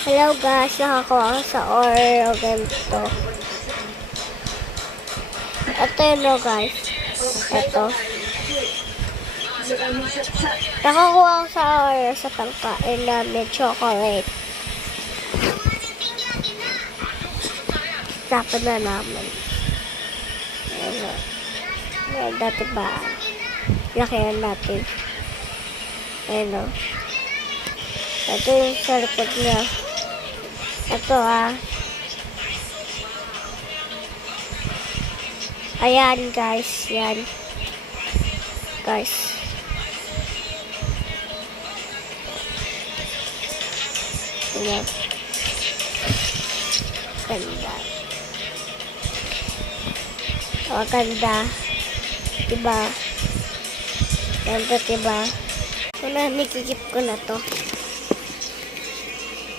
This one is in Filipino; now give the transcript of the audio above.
Hello guys, nakakuha ako sa Oreo ganito. Ito yun guys. Ito. Nakakuha ako sa Oreo sa pangkain namin chocolate. Tapos na namin. Ayan. Ayan, dati ba? Lakihan natin. Ayan o. Ito yung sa likod niya. Ito Ayan guys. Yan. Guys. Ayan. Ganda. O, ganda. Diba? Ganda, diba? So, nakikikip ko na to.